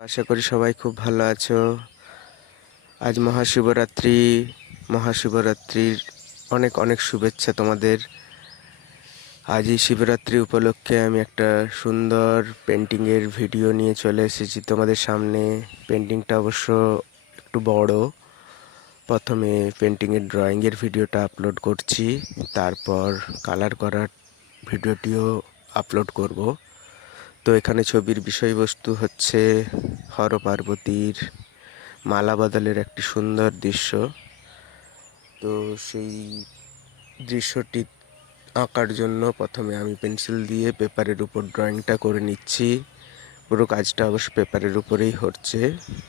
আশা করি সবাই খুব ভালো আছো। আজ মহাশিবরাত্রির অনেক অনেক শুভেচ্ছা তোমাদের। আজ এই শিবরাত্রি উপলক্ষে আমি একটা সুন্দর পেন্টিংয়ের ভিডিও নিয়ে চলে এসেছি তোমাদের সামনে। পেন্টিংটা অবশ্য একটু বড়। প্রথমে পেন্টিংয়ের ড্রয়িংয়ের ভিডিওটা আপলোড করছি, তারপর কালার করার ভিডিওটিও আপলোড করব। তো এখানে ছবির বিষয়বস্তু হচ্ছে হর পার্বতীর মালা বদলের একটি সুন্দর দৃশ্য। তো সেই দৃশ্যটি আঁকার জন্য প্রথমে আমি পেন্সিল দিয়ে পেপারের উপর ড্রয়িংটা করে নিচ্ছি। পুরো কাজটা অবশ্য পেপারের উপরেই হচ্ছে।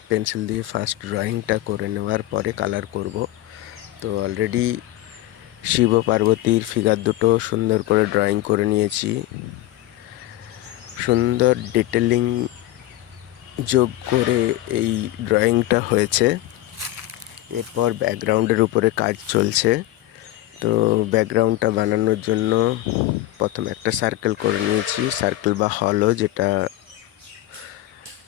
পেন্সিল দিয়ে ফার্স্ট ড্রয়িংটা করে নেওয়ার পরে কালার করব। তো অলরেডি শিব ও পার্বতীর ফিগার দুটো সুন্দর করে ড্রয়িং করে নিয়েছি। সুন্দর ডিটেলিং যোগ করে এই ড্রয়িংটা হয়েছে। এরপর ব্যাকগ্রাউন্ডের উপরে কাজ চলছে। তো ব্যাকগ্রাউন্ডটা বানানোর জন্য প্রথমে একটা সার্কেল করে নিয়েছি, সার্কেল বা হলো, যেটা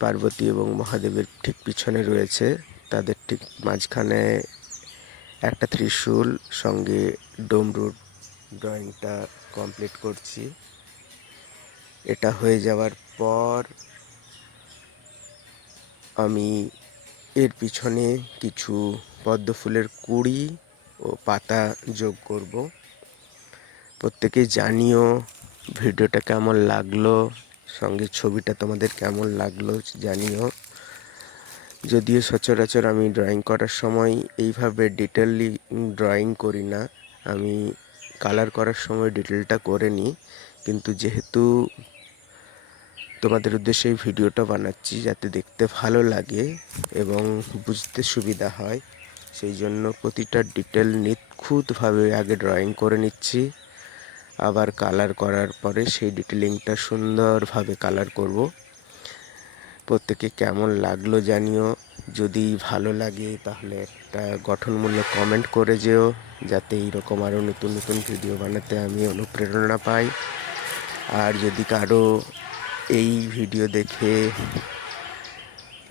পার্বতী এবং মহাদেবের ঠিক পিছনে রয়েছে। তাদের ঠিক মাঝখানে একটা ত্রিশূল সঙ্গে ডমরুর ড্রয়িংটা কমপ্লিট করছি। এটা হয়ে যাওয়ার পর আমি এর পিছনে কিছু পদ্ম ফুলের কুঁড়ি ও পাতা যোগ করব। প্রত্যেকেই জানিও ভিডিওটা কেমন লাগলো, সঙ্গে ছবিটা তোমাদের কেমন লাগলো জানিও। যদিও সচরাচর আমি ড্রয়িং করার সময় এইভাবে ডিটেইলি ড্রয়িং করি না, আমি কালার করার সময় ডিটেলটা করে নিই। কিন্তু যেহেতু তোমাদের উদ্দেশ্যে এই ভিডিওটা বানাচ্ছি যাতে দেখতে ভালো লাগে এবং বুঝতে সুবিধা হয়, সেই জন্য প্রতিটা ডিটেল নিখুঁতভাবে আগে ড্রয়িং করে নিচ্ছি। আবার কালার করার পরে সেই ডিটেলিংটা সুন্দরভাবে কালার করব। প্রত্যেকে কেমন লাগলো জানিও। যদি ভালো লাগে তাহলে একটা গঠনমূলক কমেন্ট করে যেও, যাতে এইরকম আরও নতুন নতুন ভিডিও বানাতে আমি অনুপ্রেরণা পাই। আর যদি কারো এই ভিডিও দেখে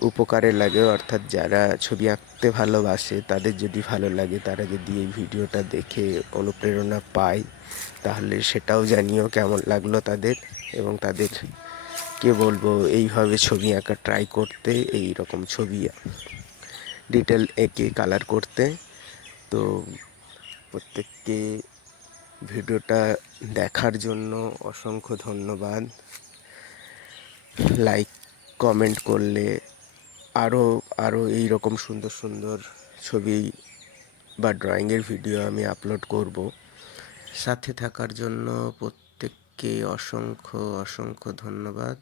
উপকারে লাগে, অর্থাৎ যারা ছবি আঁকতে ভালোবাসে তাদের যদি ভালো লাগে, তারা যদি এই ভিডিওটা দেখে অনুপ্রেরণা পায়, তাহলে সেটাও জানিও কেমন লাগলো তাদের। এবং তাদেরকে বলবো এইভাবে ছবি আঁকা ট্রাই করতে, এই রকম ছবি ডিটেল এঁকে কালার করতে। তো প্রত্যেককে ভিডিওটা দেখার জন্য অসংখ্য ধন্যবাদ। লাইক কমেন্ট করলে আরও আরও এই রকম সুন্দর সুন্দর ছবি বা ড্রয়িংয়ের ভিডিও আমি আপলোড করব। সাথে থাকার জন্য প্রত্যেককে অসংখ্য অসংখ্য ধন্যবাদ।